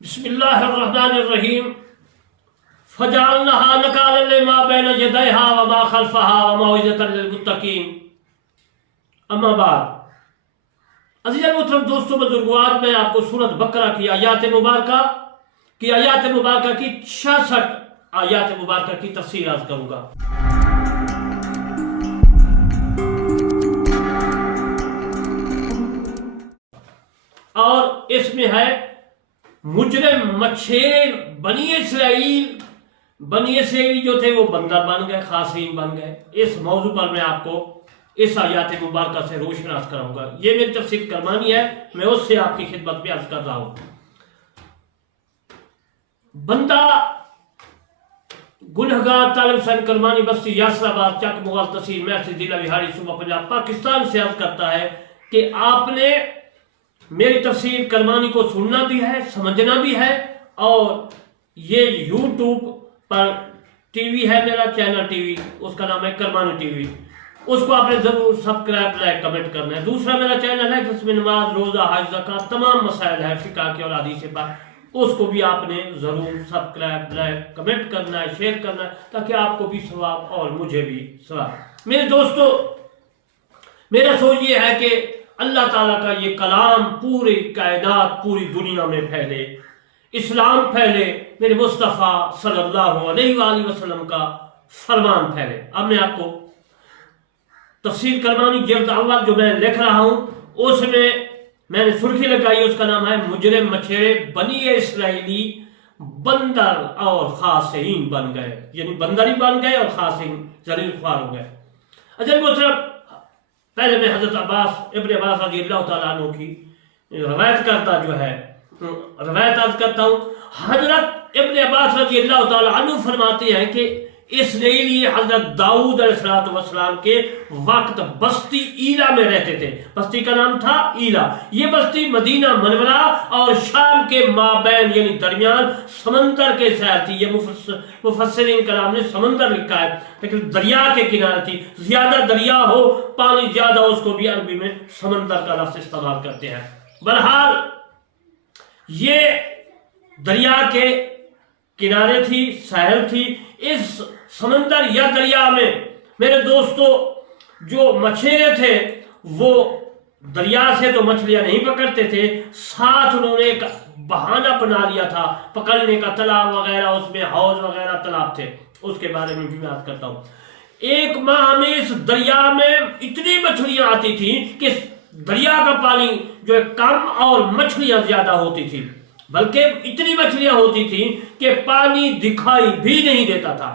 बिस्मिल्लाहिर्रहमानिर्रहीम फजअलनाहा नकालन lima ban यदैहा व मा खल्फहा व मौइज़तन लिलमुत्तकीन। अम्मा बाद, अज़ीज़ मोहतरम दोस्तों बुजुर्गवार, मैं आपको सूरत बकरा की आयात मुबारका की 66 आयात मुबारका की तफसीर अर्ज़ करूँगा। और इसमें है मुजरिम मच्छर बनी इसराइली जो थे वो बंदर बन गए, खासिन बन गए। इस मौजू पर मैं आपको इस आयात मुबारका से रोशनास कराऊंगा। ये मेरी तफसीर करमानी है, मैं उससे आपकी खिदमत में अर्ज कर रहा हूं। बंदा गुनहगार तालिब हुसैन करमानी बस्ती यासराबाद चक मुगल तहसील महसी जिला बिहारी सूबा पंजाब पाकिस्तान से अर्ज करता है कि आपने मेरी तफसीर करमानी को सुनना भी है, समझना भी है। और ये यूट्यूब पर टीवी है, मेरा चैनल टीवी, उसका नाम है करमानी टीवी, उसको आपने जरूर सब्सक्राइब लाइक कमेंट करना है। दूसरा मेरा चैनल है जिसमें नमाज रोजा हज ज़कात तमाम मसाइल है फिक़ह के और हदीस पर, उसको भी आपने जरूर सब्सक्राइब लाइक कमेंट करना है, शेयर करना है, ताकि आपको भी सवाब और मुझे भी सवाब। मेरे दोस्तों, मेरा सोच ये है कि अल्लाह ताला का ये कलाम पूरी कायनात, पूरी दुनिया में फैले, इस्लाम फैले, मेरे मुस्तफ़ा सल्लल्लाहु अलैहि वसल्लम का फरमान फैले। अब मैं आपको तफसीर करमानी जिल्द अव्वल जो मैं लिख रहा हूँ उसमें मैंने सुर्खी लगाई, उसका नाम है मुजरिम मच्छर बनी इसराइली बंदर और खासिन बन गए, यानी बंदर ही बन गए और खासिन जलील ख्वार हो गए। अच्छा मोहतरम, पहले मैं हजरत इब्न अब्बास रज़ियल्लाहु तआला अन्हु की रवायत करता जो है रवायत अर्ज करता हूँ। हजरत इब्न अब्बास रज़ियल्लाहु तआला अन्हु फरमाते हैं कि इसराइली हजरत दाऊद अलैहिस्सलाम के वक्त बस्ती ईला में रहते थे। बस्ती का नाम था ईला। ये बस्ती मदीना मनवरा और शाम के माबैन यानी दरमियान समंदर के सैर थी। ये मुफस्सिरीन कलाम ने समंदर लिखा है, लेकिन दरिया के किनारे थी। ज्यादा दरिया हो, पानी ज्यादा, उसको भी अरबी में समंदर का लफ्ज इस्तेमाल करते हैं। बहरहाल ये दरिया के किनारे थी, साहिल थी। इस समंदर या दरिया में मेरे दोस्तों जो मछेरे थे वो दरिया से तो मछलियां नहीं पकड़ते थे, साथ उन्होंने एक बहाना बना लिया था पकड़ने का, तालाब वगैरह, उसमें हौज वगैरह तालाब थे, उसके बारे में भी बात करता हूँ। एक माह में इस दरिया में इतनी मछलियां आती थी कि दरिया का पानी जो है कम और मछलियां ज्यादा होती थी, बल्कि इतनी मछलियां होती थी कि पानी दिखाई भी नहीं देता था।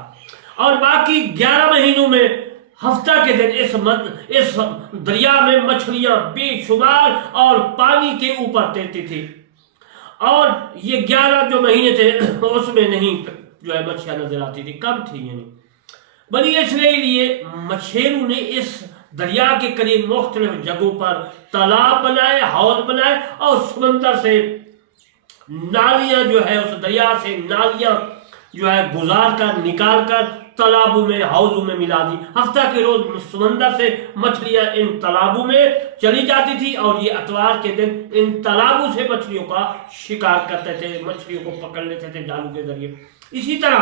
और बाकी 11 महीनों में हफ्ता के दिन इस दरिया में मछलियां बेशुमार और पानी के ऊपर तैरती थी। और ये 11 जो महीने थे उसमें नहीं जो है मछलियां नजर आती थी, कम थी। यानी बनी इसराइली मछेरों ने इस दरिया के करीब मुख्तलिफ जगहों पर तालाब बनाए, हौज बनाए और समंदर से नालियां जो है, उस दरिया से नालियां जो है गुजार कर निकाल कर तालाबों में, हौजों में मिला दी। हफ्ता के रोज समंदर से मछलियां इन तालाबों में चली जाती थी और ये अतवार के दिन इन तालाबों से मछलियों का शिकार करते थे, मछलियों को पकड़ लेते थे जालों के जरिए। इसी तरह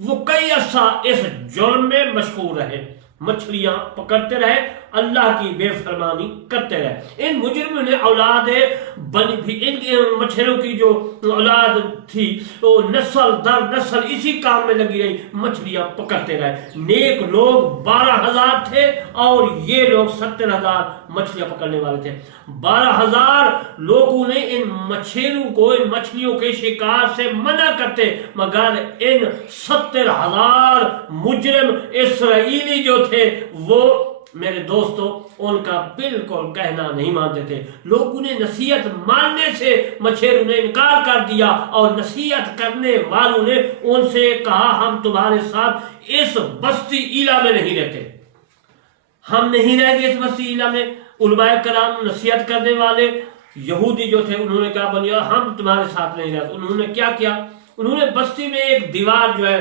वो कई अरसा इस जुर्म में मशहूर रहे, मछलियां पकड़ते रहे, अल्लाह की बेफरमानी करते रहे। इन मुजरिमों ने औलाद भी, इन मच्छरों की जो औलाद थी तो नस्ल दर नस्ल इसी काम में लगी रही, मछलियां पकड़ते रहे। नेक लोग 12,000 थे और ये लोग 70,000 मछलियां पकड़ने वाले थे। 12,000 लोगों ने इन मच्छरों को, इन मछलियों के शिकार से मना करते, मगर इन 70,000 मुजरिम इसराइली जो थे वो मेरे दोस्तों उनका बिल्कुल कहना नहीं मानते थे। लोगों ने नसीहत मानने से मछेरों ने इनकार कर दिया और नसीहत करने वालों ने उनसे कहा, हम तुम्हारे साथ इस बस्ती ईला में नहीं रहते, हम नहीं रहेंगे इस बस्ती ईला में। उलमाए कराम नसीहत करने वाले यहूदी जो थे उन्होंने कहा, बनिया हम तुम्हारे साथ नहीं रहते। उन्होंने क्या किया, उन्होंने बस्ती में एक दीवार जो है,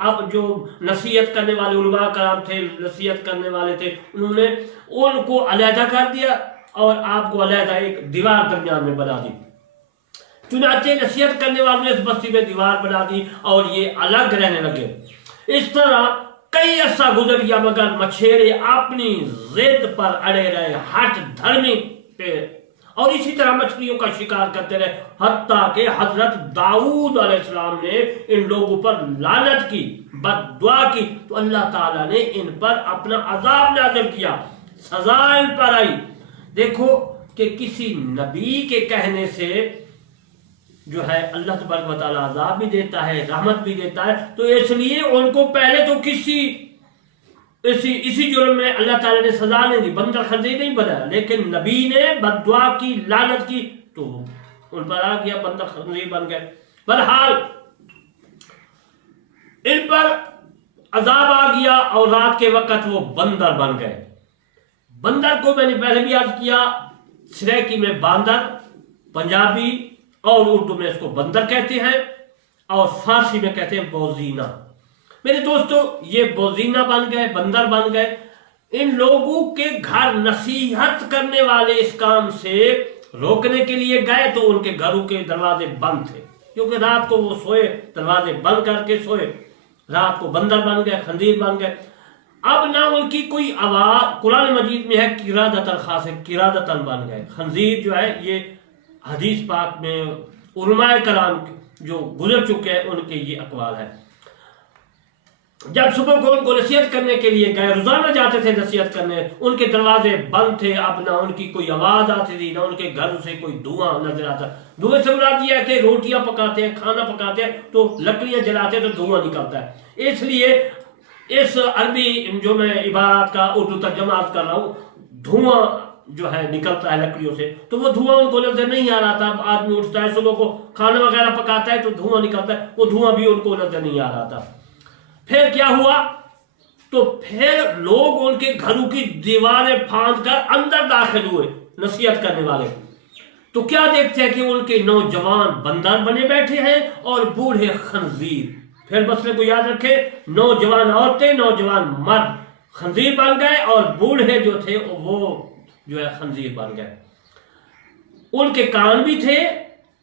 आप जो नसीहत करने वाले उलमा कराम थे, नसीहत करने वाले थे, उन्होंने उनको अलहदा कर दिया और आपको अलहदा एक दीवार दरमियान में बना दी। चुनाचे नसीहत करने वालों ने इस बस्ती में दीवार बना दी और ये अलग रहने लगे। इस तरह कई अरसा गुजर गया मगर मछेरे अपनी जिद पर अड़े रहे, हठ धर्मी पे, और इसी तरह मछलियों का शिकार करते रहे, हत्ता कि हजरत दाऊद अलैहिस्सलाम ने इन लोगों पर लानत की, बद्दुआ की, तो अल्लाह ताला ने इन पर अपना अजाब नाज़िल किया, सजा इन पर आई। देखो कि किसी नबी के कहने से जो है अल्लाह तबारक व तआला अजाब भी देता है, रहमत भी देता है। तो इसलिए उनको पहले तो इसी जुर्म में अल्लाह ताला ने सजा नहीं दी, बंदर खंजीर नहीं बनाया, लेकिन नबी ने बद्दुआ की, लानत की, तो उन पर आ गया, बंदर खंजीर बन गए। बहरहाल इन पर अजाब आ गया और रात के वक्त वो बंदर बन गए। बंदर को मैंने पहले भी अर्ज किया, सराइकी में बांदर, पंजाबी और उर्दू में इसको बंदर कहते हैं और फारसी में कहते हैं बोजीना। मेरे दोस्तों, ये बोजीना बन गए, बंदर बन गए। इन लोगों के घर नसीहत करने वाले इस काम से रोकने के लिए गए तो उनके घरों के दरवाजे बंद थे, क्योंकि रात को वो सोए, दरवाजे बंद करके सोए, रात को बंदर बन गए, खंजीर बन गए। अब ना उनकी कोई आवाज, कुरान मजीद में है किरादतन खास है, किरादतन बन गए। खंजीर जो है ये हदीस पाक में उलमाए कलाम जो गुजर चुके हैं उनके ये अकवाल है। जब सुबह को उनको नसीहत करने के लिए गए, रोजाना जाते थे नसीहत करने, उनके दरवाजे बंद थे। अब ना उनकी कोई आवाज आती थी, ना उनके घर से कोई धुआं नजर आता। धुएं से मुराद यह है कि रोटियां पकाते हैं, खाना पकाते हैं तो लकड़ियां जलाते हैं तो धुआं निकलता है। इसलिए इस अरबी जो मैं इबारत का उर्दू तर्जुमा कर रहा हूँ, धुआं जो है निकलता है लकड़ियों से, तो वो धुआं उनको नजर नहीं आ रहा था। आदमी उठता है सुबह को, खाना वगैरह पकाता है तो धुआं निकलता है, वो धुआं भी उनको नजर नहीं आ रहा था। फिर क्या हुआ, तो फिर लोग उनके घरों की दीवारें फांद कर अंदर दाखिल हुए नसीहत करने वाले। तो क्या देखते हैं कि उनके नौजवान बंदर बने बैठे हैं और बूढ़े खंजीर। फिर मसले को याद रखें, नौजवान औरतें, नौजवान मर्द खंजीर बन गए और बूढ़े जो थे वो जो है खंजीर बन गए। उनके कान भी थे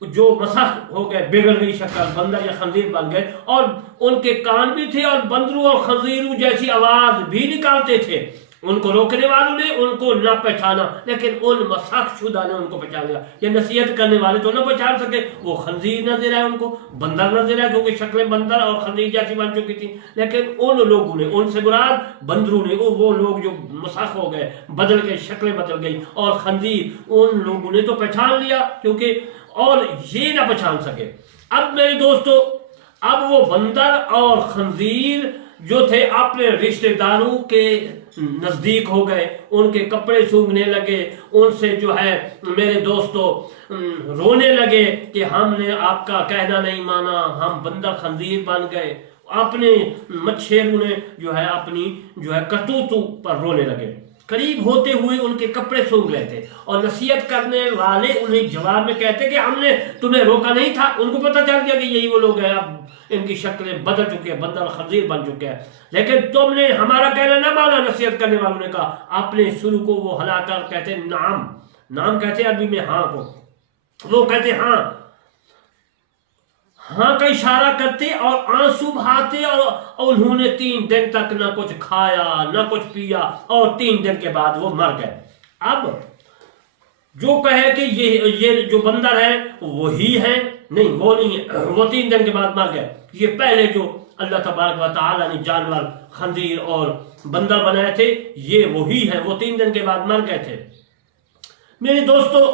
जो मसख हो गए, बिगड़ गई शक्ल, बंदर या खंजीर बन गए, और उनके कान भी थे और बंदरों और खंजीरों जैसी आवाज भी निकालते थे। उनको रोकने वालों ने उनको न पहचाना, लेकिन उन मसख शुदा ने उनको पहचान लिया। ये नसीहत करने वाले तो न पहचान सके, वो खंजीर नजर आए, उनको बंदर नजर आए, क्योंकि शक्लें बंदर और खंजीर जैसी बन चुकी थी। लेकिन उन लोगों ने, उनसे मुराद बंदरों ने, वो लोग जो मसख हो गए, बदल गए, शक्लें बदल गई, और खंजीर, उन लोगों ने तो पहचान लिया, क्योंकि और ये ना पहचान सके। अब मेरे दोस्तों, अब वो बंदर और खंजीर जो थे अपने रिश्तेदारों के नजदीक हो गए, उनके कपड़े सूंघने लगे, उनसे जो है मेरे दोस्तों रोने लगे कि हमने आपका कहना नहीं माना, हम बंदर खंजीर बन गए। अपने मच्छरों ने जो है अपनी जो है करतूतों पर रोने लगे। करीब होते हुए उनके कपड़े सूंघ रहे थे और नसीहत करने वाले उन्हें जवाब में कहते कि हमने तुम्हें रोका नहीं था। उनको पता चल गया कि यही वो लोग हैं, अब इनकी शक्लें बदल चुकी है, बंदर खंजीर बन चुके हैं, लेकिन तुमने हमारा कहना ना माना। नसीहत करने वालों ने कहा, अपने सुर को वो हलाकर कहते नाम, नाम कहते अरबी में हाँ को, वो कहते हाँ, हाँ का इशारा करते और आंसू बहाते, और उन्होंने 3 दिन तक ना कुछ खाया ना कुछ पिया, और 3 दिन के बाद वो मर गए। अब जो कहे कि ये जो बंदर है वही है, नहीं वो नहीं है, वो 3 दिन के बाद मर गए। ये पहले जो अल्लाह तबारक व तआला ने जानवर खंजीर और बंदर बनाए थे, ये वही है, वो 3 दिन के बाद मर गए थे। मेरे दोस्तों,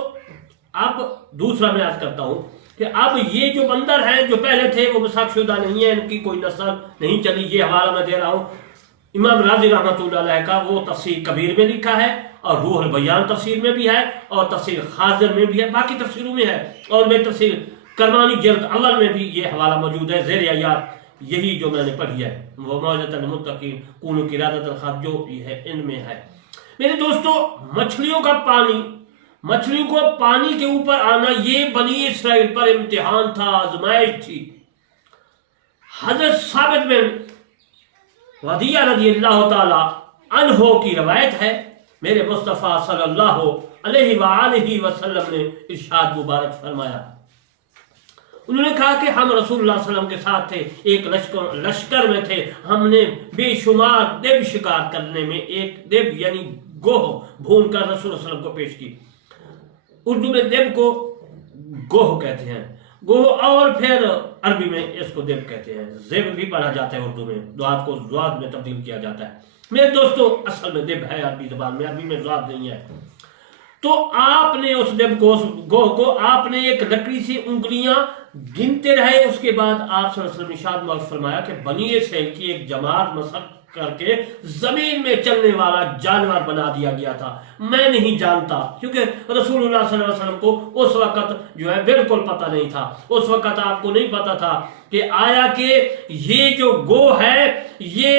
अब दूसरा मैं आज करता हूं कि अब ये जो बंदर हैं जो पहले थे वो मसखशुदा नहीं है, इनकी कोई नस्ल नहीं चली। ये हवाला मैं दे रहा हूँ इमाम राजी रहमतुल्लाह अलैह का, वो तफसीर कबीर में लिखा है और रूहुल बयान तफसीर में भी है और तफसीर खाजर में भी है, बाकी तफसीरों में है, और मैं तफसीर करमानी जल्द अव्वल में भी ये हवाला मौजूद है। ज़ेर आयात यही जो मैंने पढ़ी है, वो मौजतन मुत्तकीन कूनू किरादतन खाब जो है इनमें है। मेरे दोस्तों, मछलियों का पानी, मछलियों को पानी के ऊपर आना, ये बनी इस्राइल पर इम्तिहान था, आजमाइश थी। हजरत साबित बिन वदिया रज़ियल्लाहु ताला अन्हो की रवायत है, मेरे मुस्तफ़ा सल्लल्लाहु अलैहि वसल्लम ने इरशाद मुबारक फरमाया, उन्होंने कहा कि हम रसूलुल्लाह सल्लल्लाहु अलैहि वसल्लम के साथ थे, एक लश्कर में थे, हमने बेशुमार देव शिकार करने में एक देव यानी गोह भून कर रसूल सल्लल्लाहु अलैहि वसल्लम को पेश की। उर्दू में देव को गोह कहते हैं, गोह, और फिर अरबी में इसको देव कहते हैं। जेब भी पढ़ा जाता है उर्दू में, द्वाद को ज़्वाद में तब्दील किया जाता है। मेरे दोस्तों असल में देव है अरबी ज़बान में, अरबी में ज़्वाद नहीं है। तो आपने उस देव को, उस गोह को आपने एक लकड़ी से उंगलियां गिनते रहे। उसके बाद आप सल्लल्लाहु अलैहि वसल्लम ने इरशाद फरमाया कि बनी इसराइल की एक जमात मसक करके जमीन में चलने वाला जानवर बना दिया गया था। मैं नहीं जानता, क्योंकि रसूलुल्लाह सल्लल्लाहु अलैहि वसल्लम को उस वक्त जो है बिल्कुल पता नहीं था। उस वक्त आपको नहीं पता था कि आया कि ये जो गो है, ये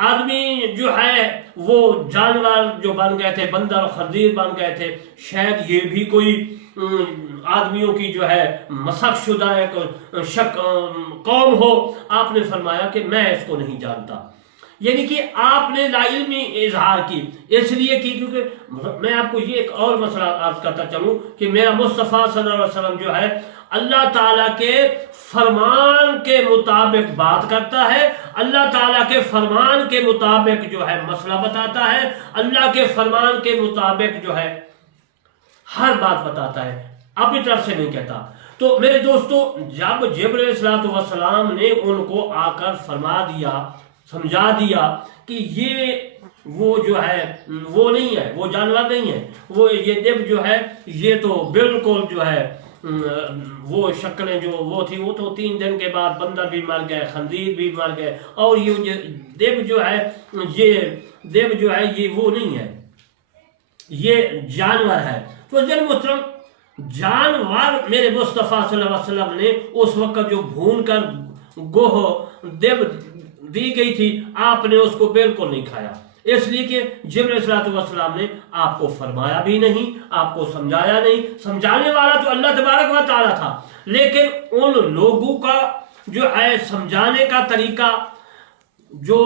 आदमी जो है वो जानवर जो बन गए थे, बंदर और खंजीर बन गए थे, शायद ये भी कोई आदमियों की जो है मसक शुदा एक शक कौम हो। आपने फरमाया कि मैं इसको नहीं जानता, यानी कि आपने लाइल्मी इजहार की, इसलिए की क्योंकि मैं आपको ये एक और मसला अर्ज करता चलूं कि मेरा मुस्तफ़ा सल्लल्लाहु अलैहि वसल्लम जो है अल्लाह ताला के फरमान के मुताबिक बात करता है, अल्लाह ताला के फरमान के मुताबिक जो है मसला बताता है, अल्लाह के फरमान के मुताबिक जो है हर बात बताता है, अपनी तरफ से नहीं कहता। तो मेरे दोस्तों जब जिब्रील अलैहिस्सलाम ने उनको आकर फरमा दिया, समझा दिया कि ये वो जो है वो नहीं है, वो जानवर नहीं है, वो ये देव जो है ये तो बिल्कुल जो है वो शक्लें जो वो थी वो तो 3 दिन के बाद बंदर भी मर गए, खंजीर भी मर गए, और ये देव जो है ये देव जो है ये वो नहीं है, ये जानवर है। तो जन मोहतरम जानवर मेरे मुस्तफ़ा सल्लल्लाहु अलैहि वसल्लम ने उस वक्त जो भून कर गोह देव दी गई थी, आपने उसको बिल्कुल नहीं खाया, इसलिए कि जिब्रील अलैहिस्सलाम ने आपको फरमाया भी नहीं, आपको समझाया नहीं। समझाने वाला तो अल्लाह तबारक व तआला था, लेकिन उन लोगों का जो है समझाने का तरीका जो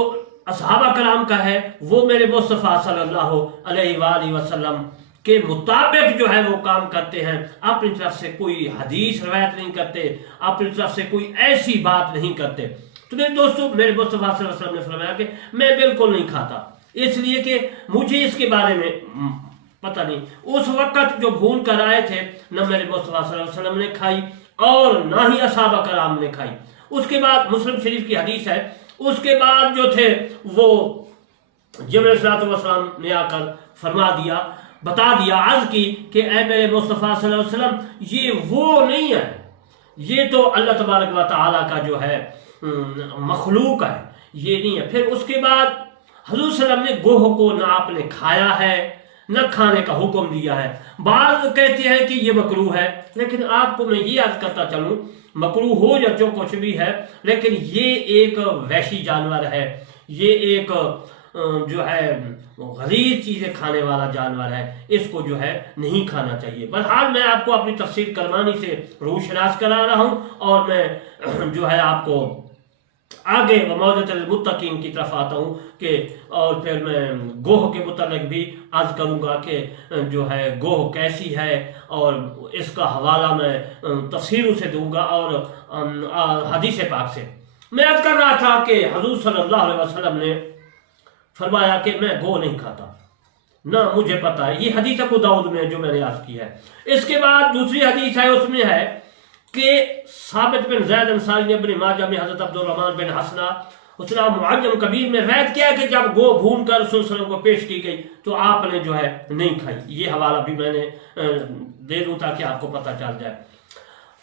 असहाबा कराम का है वो मेरे मुस्तफ़ा सल्लल्लाहु अलैहि वसल्लम के मुताबिक जो है वो काम करते हैं। अपनी तरफ से कोई हदीस रवायत नहीं करते, अपनी तरफ से कोई ऐसी बात नहीं करते। तो मेरे दोस्तों मेरे मुस्तफ़ा सल्लल्लाहु अलैहि वसल्लम ने फरमाया कि मैं बिल्कुल नहीं खाता, इसलिए कि मुझे इसके बारे में पता नहीं। उस वक्त जो भून कर आए थे न मेरे मुस्तफ़ा सल्लल्लाहु अलैहि वसल्लम ने खाई और ना ही असहाबा कराम ने खाई। उसके बाद मुस्लिम शरीफ की हदीस है, उसके बाद जो थे वो जिब्रील अलैहिस्सलाम ने आकर फरमा दिया, बता दिया, अर्ज की कि ऐ मेरे मुस्तफ़ा सल्लल्लाहु अलैहि वसल्लम ये वो नहीं है, ये तो अल्लाह तबारक व तआला का जो है मखलूक है, ये नहीं है। फिर उसके बाद हुजूर सल्लल्लाहु अलैहि वसल्लम ने गोह को ना आपने खाया है न खाने का हुक्म दिया है। बाज़ कहते हैं कि ये मकरूह है, लेकिन आपको मैं ये अर्ज करता चलूं मकरूह हो या जो कुछ भी है, लेकिन ये एक वहशी जानवर है, ये एक जो है गलीज़ चीज़ें खाने वाला जानवर है, इसको जो है नहीं खाना चाहिए। बहरहाल मैं आपको अपनी तफसीर करमानी से रोशनास करा रहा हूँ और मैं जो है आपको आगे मौजूद मुत्तकीन की तरफ आता हूँ कि और फिर मैं गोह के मुताबिक भी अर्ज करूँगा कि जो है गोह कैसी है और इसका हवाला मैं तफसीरों से दूंगा और हदीस पाक से। मैं अर्ज कर रहा था कि हुजूर सल्लल्लाहु अलैहि वसल्लम ने फरमाया कि मैं गोह नहीं खाता, ना मुझे पता है। ये हदीस अबू दाऊद में जो मैंने अर्ज की है। इसके बाद दूसरी हदीस है, उसमें है कि साबित बिन ज़ैद अंसारी ने अपने माजा में हज़रत अब्दुर्रहमान बिन हसना उसने मुअज्जम कबीर में रवायत किया कि जब गो भून कर रसूल सल्लल्लाहु अलैहि वसल्लम को पेश की गई तो आपने जो है नहीं खाई। ये हवाला भी मैंने दे दूं ताकि आपको पता चल जाए।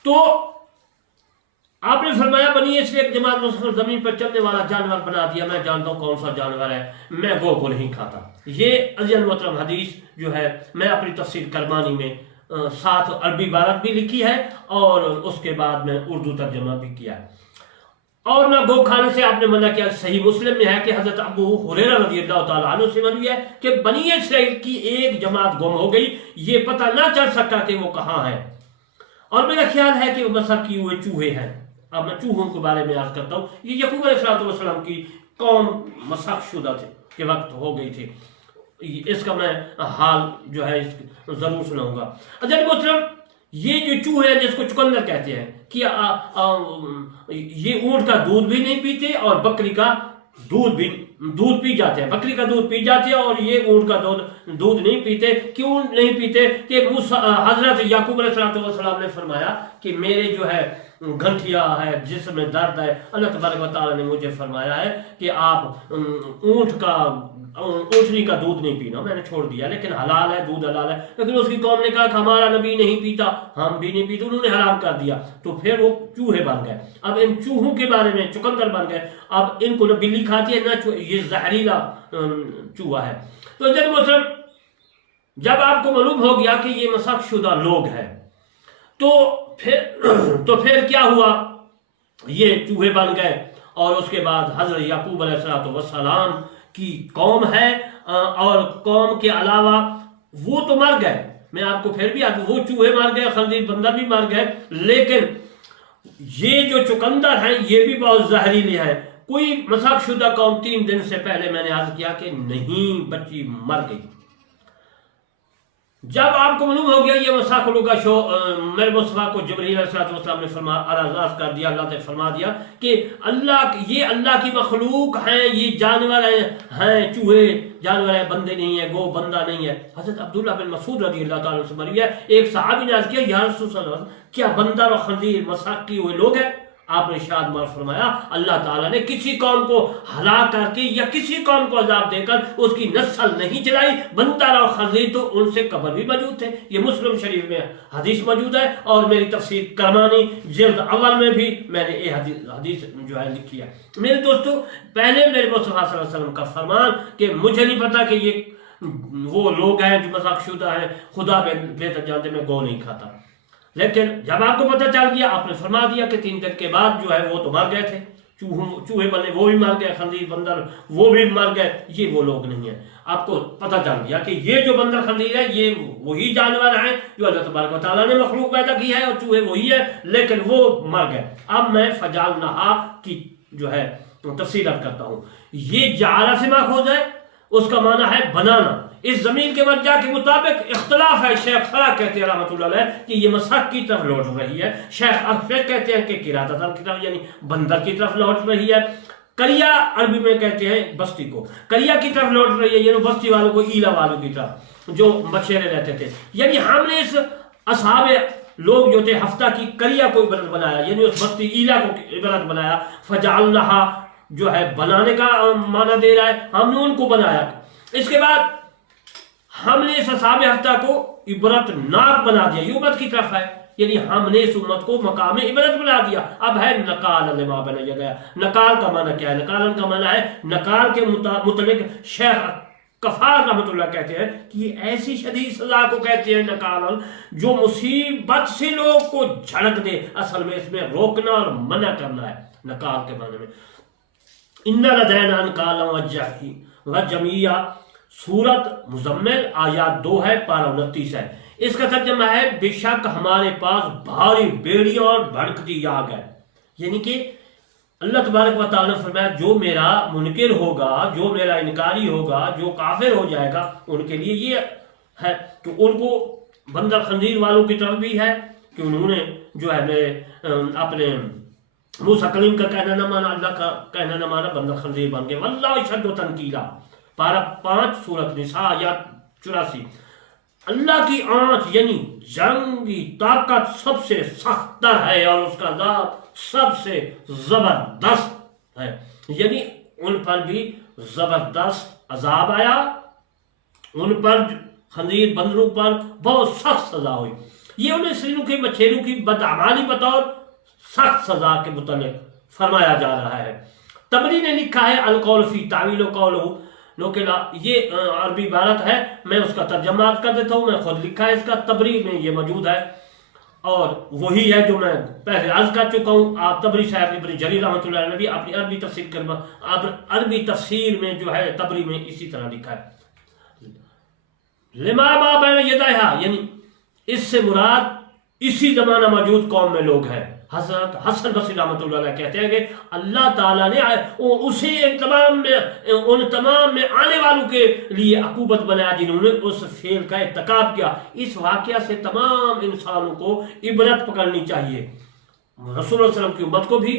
तो आपने फरमाया बनी इसलिए एक जमात मुसलमान जमीन पर चलने वाला जानवर बना दिया, मैं जानता हूँ कौन सा जानवर है, मैं गो को नहीं खाता। ये अज़ीज़ मोहतरम हदीस जो है मैं अपनी तफसीर करमानी में साथ अरबी इबारत भी लिखी है और उसके बाद में उर्दू तर्जमा भी किया है। और ना गो खाने से आपने मना किया। सही मुस्लिम में है कि हजरत अबू हुरैरा रज़ियल्लाहु तआला अन्हु से मरवी है कि बनी इसराइल की एक जमात गुम हो गई, ये पता ना चल सका कि वो कहाँ है, और मेरा ख्याल है कि वो मसक किए हुए चूहे हैं। अब मैं चूहों के बारे में अर्ज करता हूँ। ये यकूब अलैहिस्सलाम की कौम मसक शुदा थे के वक्त हो गई थी, इसका मैं हाल जो है जरूर सुनाऊंगा। अजल मोहतरम یہ جو چوہے ہیں جس کو چقندر کہتے ہیں کہ یہ اونٹ کا دودھ بھی نہیں پیتے اور بکری کا دودھ پی جاتے ہیں، بکری کا دودھ پی جاتے ہیں اور یہ اونٹ کا دودھ نہیں پیتے۔ کیوں نہیں پیتے؟ کہ حضرت یعقوب علیہ السلام نے فرمایا کہ میرے جو ہے گھنٹیا ہے، جسم میں درد ہے، اللہ تبارک و تعالیٰ نے مجھے فرمایا ہے کہ آپ اونٹنی کا دودھ نہیں پینا، میں نے چھوڑ دیا، لیکن حلال ہے، دودھ حلال ہے۔ لیکن اس کی قوم نے کہا کہ ہمارا نبی نہیں پیتا، ہم بھی نہیں پیتے، انہوں نے حرام کر دیا، تو پھر وہ چوہے بن گئے۔ اب ان چوہوں کے بارے میں چقندر بن گئے، اب ان کو نہ بلی کھاتی ہے نہ یہ زہریلا چوہا ہے۔ تو جب آپ کو معلوم ہو گیا کہ یہ مسخ شدہ لوگ ہیں، تو پھر کیا ہوا؟ یہ چوہے بن گئے، اور اس کے بعد حضرت یعقوب علیہ السلام کی قوم ہے، اور قوم کے علاوہ وہ تو مر گئے، میں آپ کو پھر بھی وہ چوہے مر گئے، خنزیر بندر بھی مر گئے، لیکن یہ جو چقندر ہیں یہ بھی بہت زہریلی ہے۔ کوئی مسخ شدہ قوم 3 دن سے پہلے میں نے عرض کیا کہ نہیں بچی، مر گئی۔ جب آپ کو معلوم ہو گیا یہ مساخلوں کا شو، میرے مصطفیٰ کو جبرائیل علیہ السلام نے عرض کر دیا، اللہ نے فرما دیا کہ یہ اللہ کی مخلوق ہیں، یہ جانور ہیں، چوہے جانور ہیں، بندے نہیں ہیں، گو بندہ نہیں ہے۔ حضرت عبداللہ بن مسعود رضی اللہ تعالیٰ سے مروی ہے، ایک صحابی نے عرض کیا یا رسول صلی اللہ علیہ وسلم کیا بندر اور خنزیر مسخ کیے ہوئے لوگ ہیں؟ آپ نے ارشاد فرمایا اللہ تعالیٰ نے کسی قوم کو ہلاک کر کے یا کسی قوم کو عذاب دے کر اس کی نسل نہیں چلائی، بندر اور خنزیر تو ان سے قبل بھی موجود تھے۔ یہ مسلم شریف میں حدیث موجود ہے، اور میری تفسیر کرمانی جلد اول میں بھی میں نے یہ حدیث جو ہے لکھی ہے۔ میرے دوستو، پہلے میرے مصطفیٰ صلی اللہ علیہ وسلم کا فرمان کہ مجھے نہیں پتا کہ یہ وہ لوگ ہیں جو مسخ شدہ ہیں، خدا بہتر جانتے میں گو نہیں کھاتا، لیکن جب آپ کو پتہ چل گیا آپ نے فرما دیا کہ 3 دن کے بعد جو ہے وہ تو مر گئے تھے، چوہے بنے وہ بھی مر گئے، خنزیر بندر وہ بھی مر گئے، یہ وہ لوگ نہیں ہیں۔ آپ کو پتہ چل گیا کہ یہ جو بندر خنزیر ہے یہ وہی جانور ہیں جو اللہ تبارک و تعالیٰ نے مخلوق پیدا کی ہے، اور چوہے وہی ہے لیکن وہ مر گئے۔ اب میں فجعلناہا کی جو ہے تفصیلات کرتا ہوں۔ یہ جعل سے ماخوذ ہے، اس کا معنی ہے بنانا۔ اس زمین کے مرجع کے مطابق اختلاف ہے، شیخ فرح کہتے ہیں رحمۃ اللہ علیہ کہ یہ مسخ کی طرف لوٹ رہی ہے، شیخ افشد کہتے ہیں کہ قرادۃ کی طرف یعنی بندر کی طرف لوٹ رہی ہے، کریا عربی میں کہتے ہیں بستی کو، کریا کی طرف لوٹ رہی ہے یعنی بستی والوں کو، ایلا والوں کی طرف جو بچھیرے رہتے تھے۔ یعنی ہم نے اس اصحاب لوگ جو تھے ہفتہ کی کریا کو عبرت بنایا، یعنی اس بستی ایلا کو عبرت بنایا۔ فجعلناہا جو ہے بنانے کا معنی دے رہا ہے، ہم نے ان کو بنایا۔ اس کے بعد ہم نے اس اصحاب ہفتہ کو عبرت ناک بنا دیا، یہ عبرت کی طرف ہے، یعنی ہم نے اس امت کو مقام عبرت بنا دیا۔ اب ہے نقال لما بین یدیہ، نقال کا معنی کیا ہے؟ نقال کا معنی ہے، نقال کے متعلق شیخ کفار رحمۃ اللہ کہتے ہیں کہ یہ ایسی شدید سزا کو کہتے ہیں نقال جو مصیبت سے لوگ کو جھڑک دے، اصل میں اس میں روکنا اور منع کرنا ہے نقال کے معنی میں۔ ان لدینا انکالا وجمیع، سورت مزمل آیات 2 ہے، پارہ 29 ہے۔ اس کا ترجمہ ہے بے شک ہمارے پاس بھاری بیڑیاں اور بھڑکتی آگ ہے، یعنی کہ اللہ تبارک و تعالیٰ نے فرمایا جو میرا منکر ہوگا، جو میرا انکاری ہوگا، جو کافر ہو جائے گا ان کے لیے یہ ہے۔ تو ان کو بندر خنزیر والوں کی طرف بھی ہے کہ انہوں نے جو ہے اپنے موسیٰ کلیم کا کہنا نہ مانا، اللہ کا کہنا نہ مانا، بندر خنزیر بن گئے۔ واللہ اشد تنکیلا، پارہ 5 سورت نساء آیات 84۔ اللہ کی آنچ یعنی جنگی طاقت سب سے سخت تر ہے اور اس کا عذاب سب سے زبردست ہے، یعنی ان پر بھی زبردست عذاب آیا، ان پر خنزیر بندروں پر بہت سخت سزا ہوئی۔ یہ انہیں سرینوں کے مچھیروں کی بدعمالی بطور سخت سزا کے متعلق فرمایا جا رہا ہے۔ تبری نے لکھا ہے القول فی تعویل قولہ نوکلا، یہ عربی عبارت ہے، میں اس کا ترجمہ کر دیتا ہوں، میں خود لکھا ہے اس کا، تبری میں یہ موجود ہے اور وہی ہے جو میں پہلے عرض کر چکا ہوں۔ آپ تبری صاحب ابن جریر رحمۃ اللہ علیہ نے بھی اپنی عربی تفسیر میں جو ہے تبری میں اسی طرح لکھا ہے لما ما بین یدیہا، یعنی اس سے مراد اسی زمانہ موجود قوم میں لوگ ہیں۔ حضرت حسن بصری رحمۃ اللہ علیہ کہتے ہیں کہ اللہ تعالیٰ نے اسے ان تمام میں آنے والوں کے لیے عقوبت بنایا جنہوں نے اس فعل کا ارتکاب کیا۔ اس واقعہ سے تمام انسانوں کو عبرت پکڑنی چاہیے، رسول اللہ صلی اللہ علیہ وسلم کی امت کو بھی،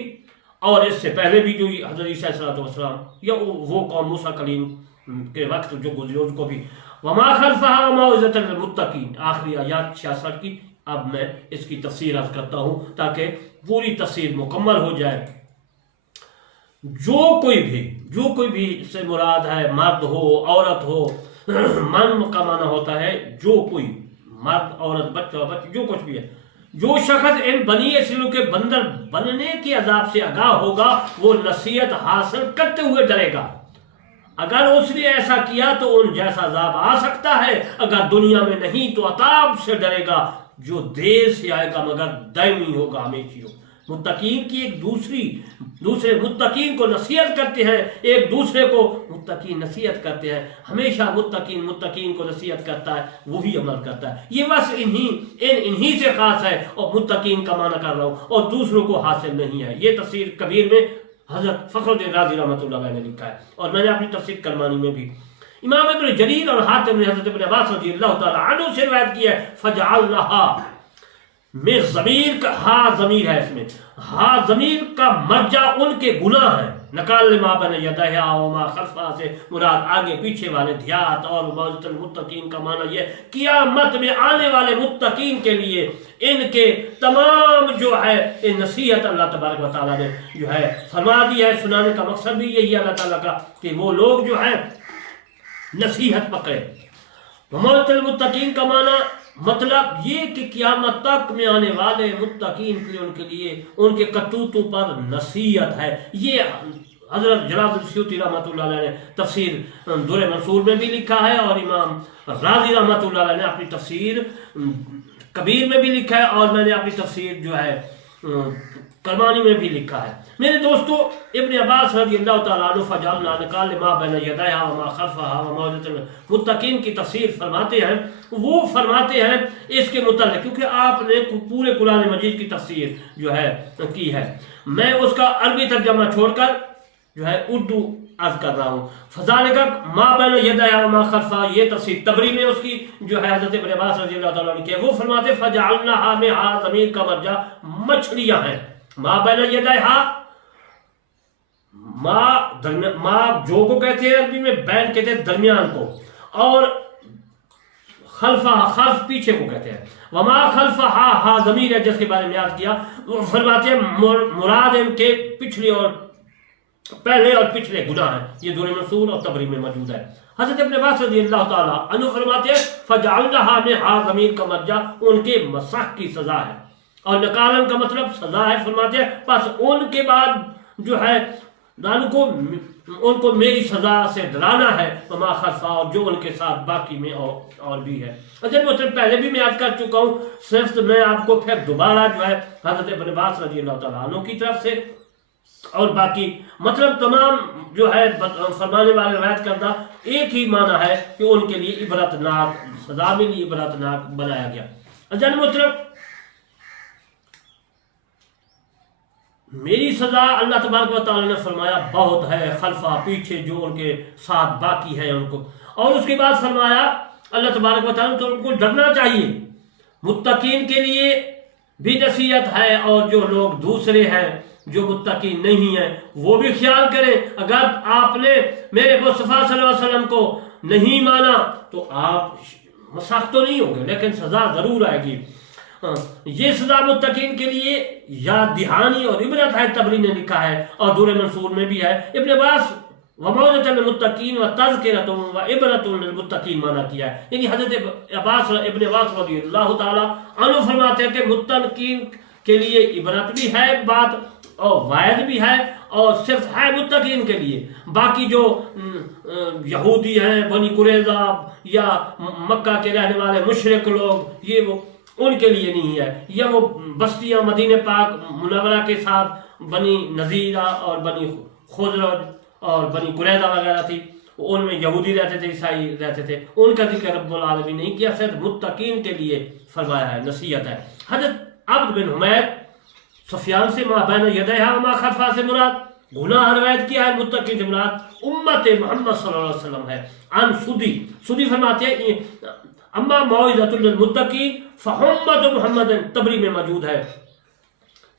اور اس سے پہلے بھی جو حضرت عیسیٰ علیہ السلام یا وہ قوم موسیٰ کلیم کے وقت جو گزرے اس کو بھی۔ وما خلفها موعظۃ للمتقین، آخری آیات 66 کی۔ اب میں اس کی تفسیر عرض کرتا ہوں تاکہ پوری تفسیر مکمل ہو جائے۔ جو کوئی بھی اس سے مراد ہے مرد ہو عورت ہو، من کا معنی ہوتا ہے جو کوئی مرد عورت بچہ بچی جو کچھ بھی ہے، جو شخص ان بنی اسرائیل کے بندر بننے کے عذاب سے آگاہ ہوگا وہ نصیحت حاصل کرتے ہوئے ڈرے گا۔ اگر اس نے ایسا کیا تو ان جیسا عذاب آ سکتا ہے، اگر دنیا میں نہیں تو عذاب سے ڈرے گا جو دیر سے آئے گا مگر دائمی ہوگا، ہمیشہ ہوگا۔ متقین کی ایک دوسرے متقین کو نصیحت کرتے ہیں، ایک دوسرے کو متقین نصیحت کرتے ہیں، ہمیشہ متقین کو نصیحت کرتا ہے، وہی عمل کرتا ہے۔ یہ بس انہی سے خاص ہے، اور متقین کا معنی کر رہا ہوں، اور دوسروں کو حاصل نہیں ہے۔ یہ تفسیر کبیر میں حضرت فخر الدین رازی رحمۃ اللہ علیہ نے لکھا ہے، اور میں نے اپنی تفسیر کرمانی میں بھی امام ابن جریر اور حاتم نے حضرت ابن عباس رضی اللہ تعالی عنہ سے روایت کی ہے، فجعلناها میں ضمیر کا ہا ضمیر ہے، اس میں ہا ضمیر کا مرجع ان کے گناہ ہے۔ نکال ما بین یدیہا وما خلفہا سے مراد آگے پیچھے والے دیات، اور موعظۃ المتقین کا معنی یہ قیامت میں آنے والے متقین کے لیے ان کے تمام جو ہے نصیحت اللہ تبارک و تعالیٰ نے جو ہے فرما دی ہے۔ سنانے کا مقصد بھی یہی ہے اللہ تعالیٰ کا کہ وہ لوگ جو ہے نصیحت پکڑے۔ موعظۃ المتقین کا معنی مطلب یہ کہ قیامت تک میں آنے والے متقین کے لیے ان کے کرتوتوں پر نصیحت ہے۔ یہ حضرت جلال السیوطی رحمۃ اللہ علیہ نے تفسیر در منصور میں بھی لکھا ہے، اور امام رازی رحمۃ اللہ علیہ نے اپنی تفسیر کبیر میں بھی لکھا ہے، اور میں نے اپنی تفسیر جو ہے کرمانی میں بھی لکھا ہے۔ میرے دوستو، ابن عباس رضی اللہ تعالیٰ عنہ فجعلنا نکال ما بین یدیہا وما خلفہا وموعظۃ المتقین کی تفسیر فرماتے ہیں، وہ فرماتے ہیں اس کے متعلق، کیونکہ آپ نے پورے قرآن مجید کی تفسیر جو ہے کی ہے، میں اس کا عربی ترجمہ چھوڑ کر جو ہے اردو عرض کر رہا ہوں۔ فذالک ما بین یدیہا وما خلفہا، یہ تفسیر تبری میں اس کی جو ہے حضرت ابن عباس رضی اللہ تعالیٰ عنہ کی ہے، وہ فرماتے فجعلناہا میں ہا ضمیر کا مرجع مچھلیاں ہیں، ما بین یدیہا ما جو کو کہتے ہیں عربی میں، بین کہتے ہیں درمیان کو، اور خلفہ خلف پیچھے کو کہتے ہیں۔ وما خلفہ ہا ضمیر ہے جس کے بارے میں یاد کیا، وہ فرماتے ہیں مراد ان کے پچھلے اور پہلے اور پچھلے گناہ ہیں۔ یہ در منصور اور تبری میں موجود ہے۔ حضرت ابن عباس رضی اللہ تعالیٰ عنہ فرماتے ہیں فجعلناہا میں ہا ضمیر کا مرجع ان کے مسخ کی سزا ہے، اور نکالن کا مطلب سزا ہے۔ فرماتے ہیں پس ان کے بعد جو ہے ان کو میری سزا سے ڈرانا ہے، وما خلفہ، اور جو ان کے ساتھ باقی میں اور بھی ہے۔ اچھا مطلب پہلے بھی میں یاد کر چکا ہوں، صرف میں آپ کو پھر دوبارہ جو ہے حضرت ابن عباس رضی اللہ تعالیٰ عنہ کی طرف سے اور باقی مطلب تمام جو ہے فرمانے والے روایت کردہ ایک ہی معنی ہے کہ ان کے لیے عبرتناک سزا ملی، عبرتناک بنایا گیا۔ اچھا مطلب میری سزا اللہ تبارک و تعالیٰ نے فرمایا بہت ہے، خلفہ پیچھے جو ان کے ساتھ باقی ہے ان کو، اور اس کے بعد فرمایا اللہ تبارک و تعالیٰ تو ان کو ڈرنا چاہیے۔ متقین کے لیے بھی نصیحت ہے، اور جو لوگ دوسرے ہیں جو متقین نہیں ہیں وہ بھی خیال کریں۔ اگر آپ نے میرے مصطفیٰ صلی اللہ علیہ وسلم کو نہیں مانا تو آپ مسخ تو نہیں ہوں گے، لیکن سزا ضرور آئے گی۔ یہ سزا متقین کے لیے یاد دہانی اور عبرت ہے، تبری نے لکھا ہے، اور در منصور میں بھی ہے۔ ابن عباس وموعظۃ للمتقین وتذکرۃ وعبرۃ للمتقین مانا کیا ہے، یعنی حضرت ابن عباس رضی اللہ تعالیٰ عنہ فرماتے ہیں کہ متقین کے لیے عبرت بھی ہے بات، اور وعظ بھی ہے، اور صرف ہے متقین کے لیے۔ باقی جو یہودی ہیں، بنی قریظہ یا مکہ کے رہنے والے مشرک لوگ، یہ وہ ان کے لیے نہیں ہے، یا وہ بستیاں مدینہ پاک منورہ کے ساتھ بنی نذیرہ اور بنی خزرج اور بنی قریظہ وغیرہ تھی، ان میں یہودی رہتے تھے، عیسائی رہتے تھے، ان کا ذکر رب العالمین نہیں کیا، صرف متقین کے لیے فرمایا ہے، نصیحت ہے۔ حضرت عبد بن حمید सफियान से मा बैन यदैहा मा खलफा से मुराद, गुनाह रवायत किया है मुत्तकी से मुराद उम्मत मोहम्मद सल्लल्लाहु अलैहि वसल्लम है। अन सुदी फरमाते हैं अम्मा मौइज़तुल लिल मुत्तकीन फहुम्मत मुहम्मद, तबरी में मौजूद है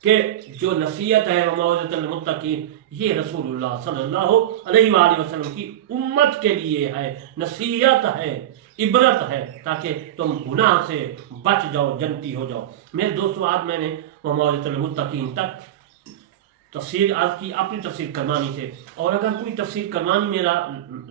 कि जो नसीहत है मौइज़तुल लिल मुत्तकीन ये रसूलुल्लाह सल्लल्लाहु अलैहि वसल्लम की उम्मत के लिए है, नसीहत है, इबरत है, ताकि तुम गुनाह से बच जाओ, जन्नती हो जाओ। मेरे दोस्तों, आज मैंने मौइज़तुल लिल मुत्तकीन तक तफसीर आज की अपनी तफसीर करमानी से, और अगर कोई तफसीर करमानी मेरा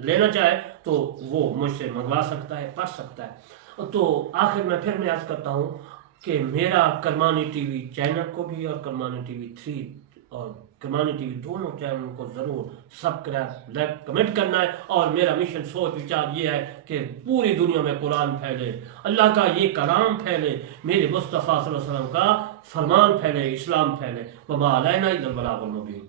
लेना चाहे तो वो मुझसे मंगवा सकता है, पढ़ सकता है। तो आखिर में फिर मैं अर्ज करता हूँ कि मेरा करमानी टीवी चैनल को भी और करमानी टीवी 3 और करमानी टीवी दोनों चैनल को ज़रूर सब्सक्राइब, लाइक, कमेंट करना है। और मेरा मिशन, सोच, विचार ये है कि पूरी दुनिया में कुरान फैले, अल्लाह का ये कलाम फैले, मेरे मुस्तफ़ा सल्लल्लाहु अलैहि वसल्लम का फरमान फैले, इस्लाम फैले। वमा अलैना इल्लल बलागुल मुबीन।